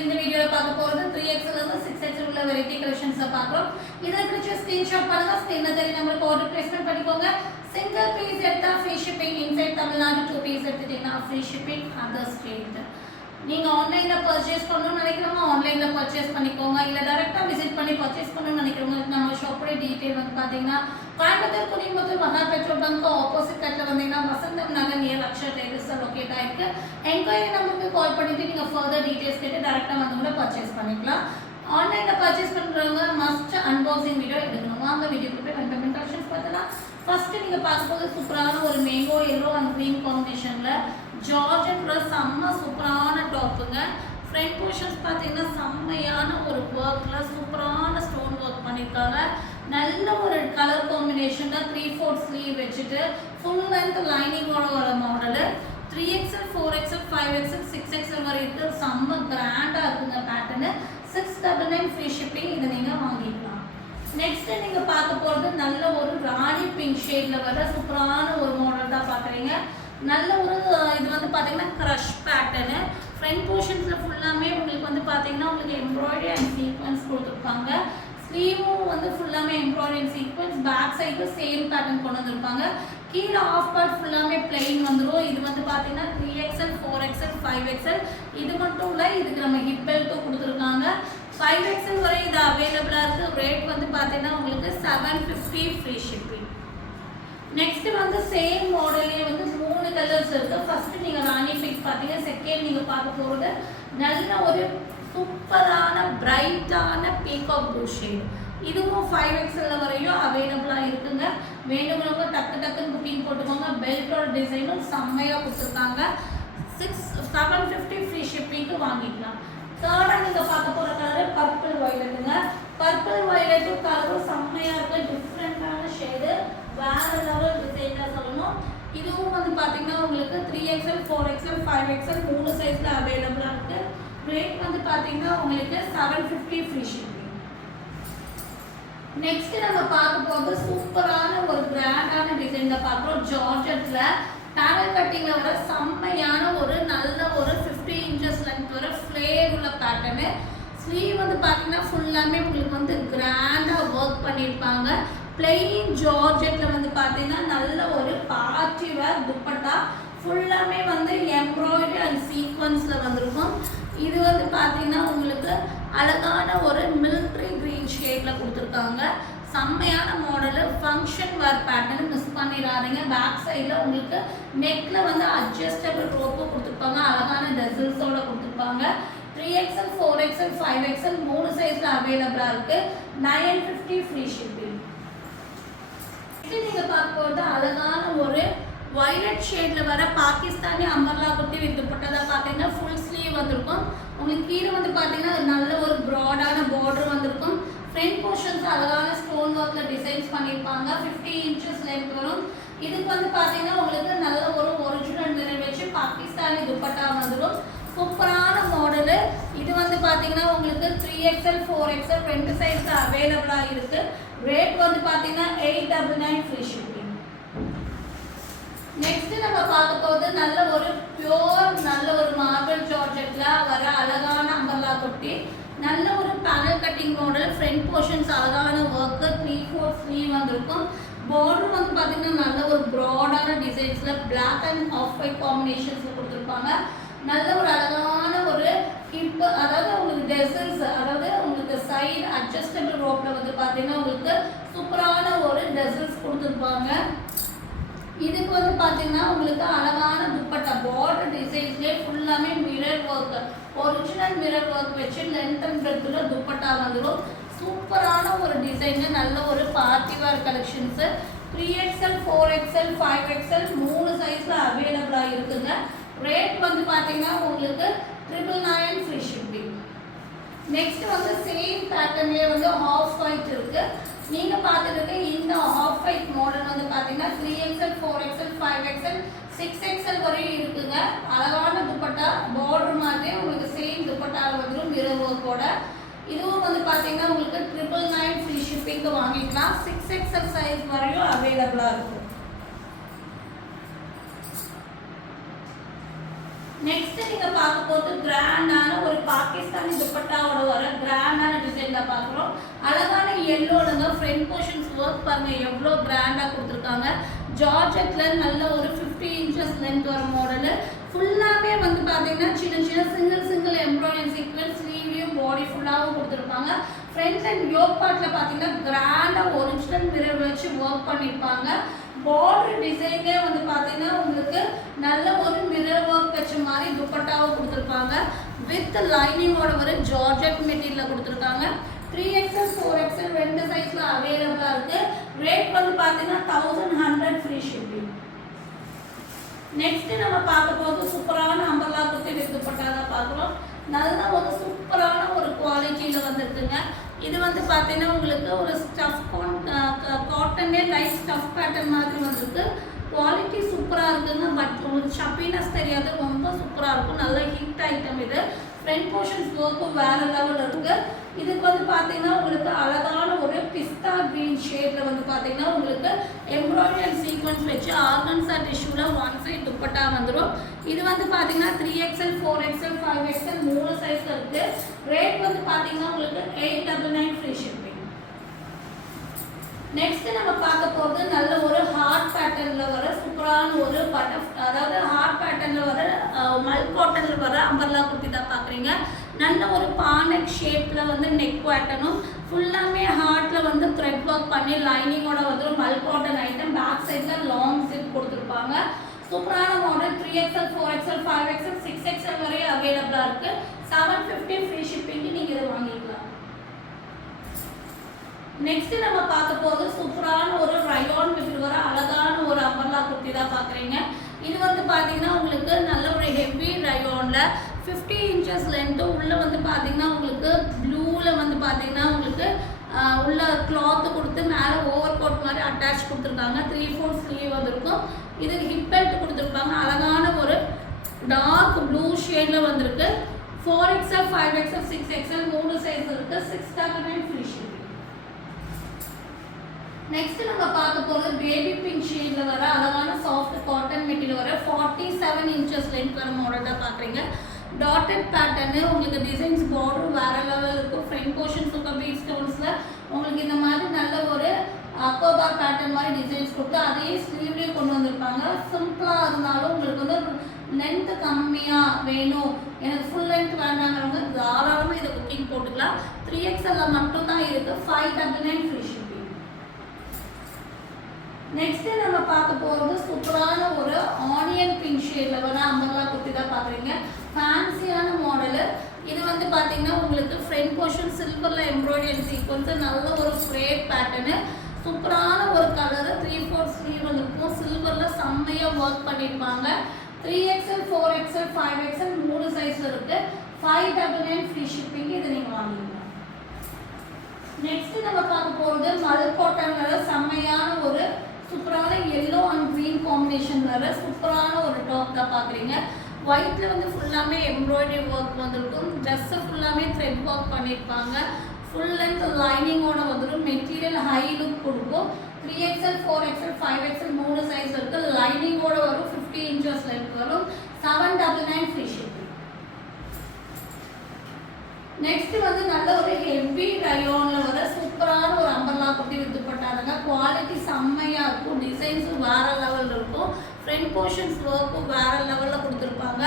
இந்த வீடியோல பார்க்க போறது 3XL இருந்து 6XL உள்ள வெரைட்டி கலெக்ஷன்ஸ் பார்க்குறோம். இதை பிடிச்ச ஸ்கிரீன்ஷாட் பண்ணுங்க. ஸ்கிரீன்ல தெரிய நம்பருக்கு ஆர்டர் பிளேஸ்மெண்ட் பண்ணிக்கோங்க. சிங்கிள் பீஸ் எடுத்தா free shipping, inside Tamil Nadu 2 piece எடுத்துட்டீங்கன்னா ஃப்ரீ ஷிப்பிங் அதர் ஸ்டேட். நீங்க ஆன்லைன்ல பர்ச்சேஸ் பண்ணணும்னு நினைக்கிறவங்க ஆன்லைன்ல பர்ச்சேஸ் பண்ணிக்கோங்க. இல்ல டைரக்டா விசிட் பண்ணி பர்ச்சேஸ் பண்ணணும்னு நினைக்கிறவங்க நம்ம ஷாப்போட டீடைல் வந்து பாத்தீங்கன்னா கோயம்புத்தூர் குனிமுத்தூர் மகா பெட்ரோல் பங்க் ஆப்போசிட் கட்ல வந்தீங்கன்னா வசந்தம் நகர் நியர் அக்ஷயா டெரஸ் லொகேட் ஆயிருக்கு. என்கொயரி நம்பருக்கு கால் பண்ணிட்டு நீங்க ஃபர்தர் டீடைல்ஸ் கேட்டு டைரக்டா வந்து கூட பர்ச்சேஸ் பண்ணிக்கலாம். ஆன்லைன்ல பர்ச்சேஸ் பண்றவங்க மஸ்ட் அன்பாக்சிங் வீடியோ எடுக்கணும். வாங்க வீடியோக்கு போய் கண்டென்ட் கலெக்ஷன்ஸ் பார்த்தலாம். ஃபர்ஸ்ட் நீங்க பார்க்கும்போது சூப்பரான ஒரு மேங்கோ எல்லோ அண்ட் கிரீன் காம்பினேஷன்ல ஜார்ஜெட் ப்ளஸ் செம்ம சூப்பரான டாப்புங்க. ஃப்ரண்ட் போர்ஷன்ஸ் பார்த்தீங்கன்னா செம்மையான ஒரு ஒர்க்ல சூப்பரான ஸ்டோன் ஒர்க் பண்ணியிருக்காங்க. நல்ல ஒரு கலர் காம்பினேஷன்ல 3/4 ஸ்லீவ் வச்சுட்டு ஃபுல் லென்த் லைனிங்கோட வர model 3XL 4XL 5XL 6XL வரை இருக்கு. செம்ம கிராண்டா இருக்குங்க பேட்டர்னு. 699 free shipping. இதை நீங்க வாங்கிக்கலாம். நெக்ஸ்ட் நீங்க பார்க்க போறது நல்ல ஒரு ராணி பிங்க் ஷேட்ல வர சூப்பரான ஒரு மாடல் தான் பாக்குறீங்க. நல்ல ஒரு இது வந்து பாத்தீங்கன்னா கிரஷ் பேட்டர்னு. ஃப்ரண்ட் போர்ஷன்ஸ்ல ஃபுல்லாமே உங்களுக்கு வந்து பாத்தீங்கன்னா உங்களுக்கு எம்ப்ராய்டரி அண்ட் சீக்வென்ஸ் கொடுத்துருப்பாங்க. ஸ்லீவும் வந்து ஃபுல்லாமே embroidery and sequins. Back side same pattern கொண்டு வந்திருப்பாங்க. கீழே ஆஃப் பார்ட் ஃபுல்லாமே பிளெயின் வந்துடும். இது வந்து பாத்தீங்கன்னா 3XL 4XL 5XL. இது மட்டும் இல்லை, இதுக்கு நம்ம ஹிப் பெல்ட்டும் கொடுத்துருக்காங்க. 5XL வரை இது அவைலபிளா இருக்கு. ரேட் வந்து பாத்தீங்கன்னா உங்களுக்கு 750 ஃப்ரீ ஷிப்பிங். நெக்ஸ்ட் வந்து சேம் மாடல்லே வந்து 3 கலர்ஸ் இருக்கு. ஃபர்ஸ்ட் நீங்க ராணி பிங்க் பாத்தீங்க. செகண்ட் நீங்க பார்க்க போறது நல்ல ஒரு சூப்பரான பிரைட்டான பீகாக் ப்ளூ ஷேட். இதுவும் 5XL வரையும் அவைலபிளா இருக்குங்க. வேணுங்கிறவங்க டக்குன்னு புக்கிங் போட்டுக்கோங்க. பெல்ட்டோட டிசைனும் செம்மையா கொடுத்துருக்காங்க. 750 ஃப்ரீ ஷிப்பிங்க்கு வாங்கிக்கலாம். தேர்டா நீங்க பார்க்க போற கலர் பர்பிள் வயலட்டுங்க. பர்பிள் வயலட்டும் கலரும் செம்மையா இருக்கு. டிஃப்ரெண்டான ஷேடு, வேற லெவல் டிசைனா சொல்லணும். இதுவும் வந்து பாத்தீங்கன்னா உங்களுக்கு 3XL 4XL 5XL 3 சைஸ்ல அவைலபிளா இருக்கு. ரேட் வந்து பாத்தீங்கன்னா உங்களுக்கு 750 ஃப்ரீ ஷிப்பிங். நெக்ஸ்ட் நம்ம பார்க்க போறது சூப்பரான ஒரு கிராண்டான டிசைன் தான் பார்க்குறோம். ஜார்ஜெட்ல பேனல் கட்டிங்ல வர செம்மையான ஒரு நல்ல ஒரு 50 இன்ச்சஸ் லென்த் வர ஃப்ளேர் உள்ள பேட்டர்னு. ஸ்லீவ் வந்து பாத்தீங்கன்னா ஃபுல்லாமே உங்களுக்கு வந்து கிராண்டா ஒர்க் பண்ணியிருப்பாங்க. பிளெயின் ஜார்ஜெட்ல வந்து பாத்தீங்கன்னா நல்ல ஒரு பார்ட்டி வேர் துப்பட்டா ஃபுல்லாமே வந்து எம்ப்ராய்டரி அண்ட் சீக்வென்ஸ்ல வந்திருக்கும். இது வந்து பாத்தீங்கன்னா உங்களுக்கு அழகான ஒரு மிலிட்ரி கிரீன் ஷேட்ல கொடுத்துருக்காங்க. செம்மையான மாடலு. ஃபங்க்ஷன் வேர் பேட்டர்ன் மிஸ் பண்ணிடாதீங்க. பேக் சைடில் உங்களுக்கு நெக்ல வந்து அட்ஜஸ்டபிள் ரோப்பு கொடுத்துருப்பாங்க. அழகான டெசில்ஸோட கொடுத்துருப்பாங்க. 3XL 4XL 5XL 3 சைஸ்ல அவைலபிளா இருக்கு. 950 ஃப்ரீ ஷிப்பிங். நீங்க பார்க்க போறது அழகான ஒரு வயலட் ஷேட்ல வர பாகிஸ்தானி அம்பர்லா குர்த்தி வித் துப்பட்டா பாத்தீங்கன்னா ஃபுல் ஸ்லீவ் வந்திருக்கும். உங்களுக்கு கீழே வந்து பாத்தீங்கன்னா நல்ல ஒரு ப்ராடான பார்டர் வந்திருக்கும். ஃப்ரண்ட் போர்ஷன்ஸ் அழகான ஸ்டோன் ஒர்க்ல டிசைன்ஸ் பண்ணியிருப்பாங்க. 50 இன்ச்சஸ் லென்த் வரும். இதுக்கு வந்து பாத்தீங்கன்னா உங்களுக்கு நல்ல ஒரு ஒரிஜினல் மிரர் வச்சு பாகிஸ்தானி துப்பட்டா வந்துடும். சூப்பரான மாடலு. இது வந்து பாத்தீங்கன்னா உங்களுக்கு 3XL 4XL 2 சைஸ்ல அவைலபிளா இருக்கு. ரேட் வந்து பாத்தீங்கன்னா 899 ஃப்ரீ ஷிப்பிங். நெக்ஸ்ட் நம்ம பார்க்க போறது நல்ல ஒரு பியூர் நல்ல ஒரு மார்பிள் ஜார்ஜெட்ல வர அழகான அம்பர்லா குர்த்தி. நல்ல ஒரு panel cutting model. Front portions அழகான ஒர்க் 3/4 ஸ்லீவ் வந்திருக்கும். பார்டர் வந்து பாத்தீங்கன்னா நல்ல ஒரு ப்ராடான டிசைன்ஸ்ல பிளாக் அண்ட் ஆஃப் ஒயிட் காம்பினேஷன்ஸ்ல கொடுத்துருப்பாங்க. நல்ல ஒரு அழகான ஒரு ஹிப், அதாவது உங்களுக்கு டெசில்ஸ், அதாவது உங்களுக்கு சைடு அட்ஜஸ்டபிள் ரோப்ல வந்து பாத்தீங்கன்னா உங்களுக்கு சூப்பரான ஒரு டெசில்ஸ் கொடுத்துருப்பாங்க. இதுக்கு வந்து பாத்தீங்கன்னா உங்களுக்கு அழகான துப்பட்டா பார்டர் டிசைன்ஸ்லேயே ஃபுல்லாமே mirror work, original mirror work வச்சு லென்த் அண்ட் பிரெத்ல துப்பட்டா வந்துடும். சூப்பரான ஒரு டிசைன். நல்ல ஒரு party wear collections. 3XL 4XL 5XL 3 சைஸ்ல அவைலபிளா இருக்குங்க. ரேட் வந்து பாத்தீங்கன்னா உங்களுக்கு 999 ஃப்ரீ ஷிப்பிங். நெக்ஸ்ட் வந்து சேம் பேட்டர்ன்லயே வந்து ஆஃப் ஒயிட் இருக்கு. நீங்க பார்த்துட்டு இந்த ஆஃப் ஒயிட் மாடல் வந்து பாத்தீங்கன்னா 3XL 4XL 5XL 6XL வரையும் இருக்குங்க. அழகான துப்பட்டா பார்டர் மாதிரி உங்களுக்கு சேம் துப்பட்டால வந்துடும் மிரர் ஒர்க்கோட. இதுவும் வந்து பாத்தீங்கன்னா உங்களுக்கு 999 ஃப்ரீ ஷிப்பிங்க்கு வாங்கிக்கலாம். 6XL சைஸ் வரையும் அவைலபிளா இருக்கும். நெக்ஸ்ட் நீங்க பார்க்க போறது கிராண்டான ஒரு பாகிஸ்தானி துப்பட்டாவோட வர கிராண்டான டிசைன் தான் பார்க்குறோம். அழகான எல்லோலங்க ஃப்ரண்ட் போர்ஷன்ஸ் ஒர்க் பாருங்க எவ்வளோ கிராண்டா கொடுத்துருக்காங்க. ஜார்ஜெட்ல நல்ல ஒரு 50 inches லென்த் வர மாடல். ஃபுல்லாமே வந்து பார்த்தீங்கன்னா சின்ன சின்ன சிங்கிள் எம்ப்ராய்டரி சீக்வென்ஸ் ஸ்லீவ்லையும் பாடி ஃபுல்லாகவும் கொடுத்துருப்பாங்க. ஃப்ரண்ட் அண்ட் யோக் பார்ட்டில் பார்த்தீங்கன்னா கிராண்டாக ஒரிஜினல் மிரர் வச்சு ஒர்க் பண்ணியிருப்பாங்க. பார்டர் டிசைனே வந்து பார்த்தீங்கன்னா உங்களுக்கு நல்ல ஒரு மிரர் ஒர்க் வச்ச மாதிரி துப்பட்டாவை கொடுத்துருப்பாங்க. வித் லைனிங்கோட ஒரு ஜார்ஜெட் மெட்டீரியலில் கொடுத்துருக்காங்க. 3XL 4XL ரெண்டு சைஸ்ல அவைலபிளா இருக்கு. ரேட் வந்து பார்த்தீங்கன்னா 1100 ஃப்ரீ ஷிப்பிங். நெக்ஸ்ட் நம்ம பார்க்க போகிறது சூப்பரான அம்பர்லா குர்த்தி வித் துப்பட்டா தான் பார்க்குறோம். நல்ல ஒரு சூப்பரான ஒரு குவாலிட்டியில் வந்துருக்குங்க. இது வந்து பார்த்தீங்கன்னா உங்களுக்கு ஒரு ஸ்டஃப் காட்டனே லைட் ஸ்டஃப் பேட்டர்ன் மாதிரி வந்துருக்கு. குவாலிட்டி சூப்பராக இருக்குங்க. பட் உங்களுக்கு ஷப்பினஸ் தெரியாது, ரொம்ப சூப்பராக இருக்கும். நல்ல ஹிட் ஐட்டம் இது. ஃப்ரண்ட் போர்ஷன்ஸ் ஒர்க்கும் வேறு லெவலில் இருக்குது. இதுக்கு வந்து பார்த்தீங்கன்னா உங்களுக்கு அழகான ஒரு பிஸ்தா க்ரீன் ஷேடில் வந்து பார்த்தீங்கன்னா உங்களுக்கு எம்ப்ராய்டரி சீக்வன்ஸ் வச்சு ஆர்கன்ஸா டிஷ்யூவில் ஒன் சைட் துப்பட்டா வந்துடும். இது வந்து பார்த்தீங்கன்னா 3XL 4XL 5XL 3 சைஸில் இருக்குது. ரேட் வந்து பார்த்தீங்கன்னா உங்களுக்கு 899 ஃப்ரீ ஷிப்பிங். நெக்ஸ்ட் நம்ம பார்க்க போகிறது நல்ல ஒரு ஹார்ட் பேட்டர்னில் வர சூப்பரான ஒரு அதாவது ஹார்ட் பேட்டர்னில் வர மல் காட்டனில் வர அம்பர்லா குர்த்தி தான் பார்க்குறீங்க. நல்ல ஒரு பானக் ஷேப்பில் வந்து நெக் பேட்டர்னும் ஃபுல்லாமே ஹார்ட்டில் வந்து த்ரெட் ஒர்க் பண்ணி லைனிங்கோட வந்து மல் காட்டன் ஐட்டம். பேக் சைடில் லாங் ஜிப் கொடுத்துருப்பாங்க. சூப்பரான model. 3XL 4XL 5XL 6XL வரையும் அவைலபிளாக இருக்குது. 750 ஃப்ரீ ஷிப்பிங்கு நீங்கள் இதை வாங்கிக்கலாம். நெக்ஸ்ட் நம்ம பார்க்க போது சூப்பரான ஒரு ரயான் மெட்டீரியல் வர அழகான ஒரு அம்பர்லா குர்த்தி தான் பார்க்குறீங்க. இது வந்து பார்த்தீங்கன்னா உங்களுக்கு நல்ல ஒரு ஹெவி ரயான்ல 50 inches லென்த்து. உள்ளே வந்து பார்த்தீங்கன்னா உங்களுக்கு ப்ளூவில் வந்து பார்த்தீங்கன்னா உங்களுக்கு உள்ள கிளாத்து கொடுத்து மேலே ஓவர் கோட் மாதிரி அட்டாச் கொடுத்துருக்காங்க. 3/4 ஸ்லீவ் வந்துருக்கும். இதுக்கு ஹிப் பெல்ட் கொடுத்துருப்பாங்க. அழகான ஒரு டார்க் ப்ளூ ஷேடில் வந்திருக்கு. 4XL 5XL 6XL 3 சைஸ் இருக்குது. 699 ஃப்ரீ ஷிப்பிங். நெக்ஸ்ட் நம்ம பார்க்க போகிறது பேபி பிங்க் ஷேடில் வர அழகான சாஃப்ட் காட்டன் மெட்டீரியல் வர 47 inches லென்த் வர மாடல் தான் பார்க்குறீங்க. டாட்டட் பேட்டர்னு உங்களுக்கு டிசைன்ஸ் பார்டர் வேறு லெவல் இருக்கும். ஃப்ரண்ட் போர்ஷன் சூப்பர் பீட் ஸ்டோன்ஸில் உங்களுக்கு இந்த மாதிரி நல்ல ஒரு அக்கோபா பேட்டர்ன் மாதிரி டிசைன்ஸ் கொடுத்து அதையே ஸ்லீவ்லேயும் கொண்டு வந்திருப்பாங்க. சிம்பிளாக இருந்தாலும் உங்களுக்கு வந்து லென்த்து கம்மியாக வேணும், எனக்கு ஃபுல் லென்த் வேண்டாங்கிறவங்க தாராளமாக இதை புக்கிங் போட்டுக்கலாம். 3XL மட்டும்தான் இருக்குது. 599 ஃப்ரீ ஷிப்பிங். நெக்ஸ்ட் நம்ம பார்க்க போகிறது சூப்பரான ஒரு ஆனியன் பிங்க் ஷேடில் வர அம்பர்லா குர்த்தி தான் பார்க்குறீங்க. ஃபேன்சியான மாடலு. இது வந்து பார்த்தீங்கன்னா உங்களுக்கு ஃப்ரண்ட் போர்ஷன் சில்வரில் எம்ப்ராய்டரி சீக்வன்ஸு நல்ல ஒரு ஸ்ப்ரேட் பேட்டர்னு. சூப்பரான ஒரு கலரு. 3/4 ஸ்லீவ் வந்துருக்கும். சில்வரில் செம்மையாக ஒர்க் பண்ணியிருப்பாங்க. 3XL 4XL 5XL 3 சைஸில் இருக்குது. 599 ஃப்ரீ ஷிப்பிங். இதை நீங்கள் வாங்கிக்கலாம். நெக்ஸ்ட் நம்ம பார்க்க போகிறது மல் காட்டனில் செம்மையான ஒரு சூப்பரான எல்லோ அண்ட் க்ரீன் காம்பினேஷன் வர சூப்பரான ஒரு டாப் தான் பார்க்குறீங்க. ஒயிட்டில் வந்து ஃபுல்லாமே எம்ப்ராய்டரி ஒர்க் வந்துருக்கும். ட்ரெஸ்ஸை ஃபுல்லாமே த்ரெட் ஒர்க் பண்ணியிருப்பாங்க. ஃபுல் லென்த் லைனிங்கோட வந்துடும். மெட்டீரியல் ஹை லுக் கொடுக்கும். 3XL 4XL 5XL 3 சைஸ் இருக்குது. லைனிங்கோட வரும். 50 inches லென்த் வரும். 799 ஃப்ரீ ஷிப்பிங். நெக்ஸ்ட் வந்து நல்ல ஒரு ஹெவி ரயான்ல வர சூப்பரான ஒரு அம்பர்லா குர்த்தி வித் துப்பட்டாங்க. குவாலிட்டி செம்மையாக இருக்கும். டிசைன்ஸும் வேறு லெவலில் இருக்கும். ஃப்ரண்ட் போர்ஷன்ஸ் ஒர்க்கும் வேறு லெவலில் கொடுத்துருப்பாங்க.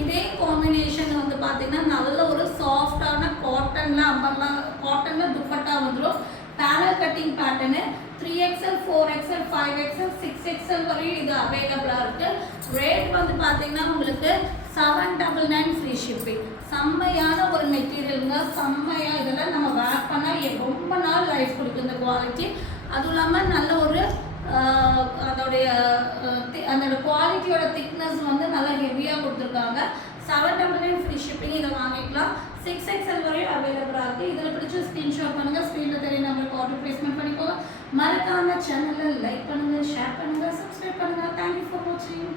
இதே காம்பினேஷன் வந்து பார்த்தீங்கன்னா நல்ல ஒரு சாஃப்டான காட்டனில் அம்பர்லா காட்டனில் துப்பட்டா வந்துடும். Panel cutting pattern. 3XL 4XL 5XL 6XL வரையும் இது அவைலபிளாக இருக்குது. ரேட் வந்து பார்த்தீங்கன்னா உங்களுக்கு 799 ஃப்ரீ ஷிப்பிங். செம்மையான ஒரு மெட்டீரியலுங்க. செம்மையாக இதெல்லாம் நம்ம வேர் பண்ணால் ரொம்ப நாள் லைஃப் கொடுக்கும் இந்த குவாலிட்டி. அதுவும் இல்லாமல் நல்ல ஒரு அதோட குவாலிட்டியோட திக்னஸ் வந்து நல்லா ஹெவியாக கொடுத்துருக்காங்க. 799 ஃப்ரீ ஷிப்பிங். இதை வாங்கிக்கலாம். 6XL வரையும் அவைலபிளாக இருக்குது. இதில் பிடிச்ச ஸ்க்ரீன்ஷாட் பண்ணுங்கள். ஸ்க்ரீனில் தெரிய நம்மளுக்கு ஆர்டர் ப்ளேஸ்மெண்ட் பண்ணிக்கோங்க. மறக்காமல் சேனலை லைக் பண்ணுங்கள், ஷேர் பண்ணுங்கள், சப்ஸ்கிரைப் பண்ணுங்கள். தேங்க்யூ ஃபார் வாட்சிங்.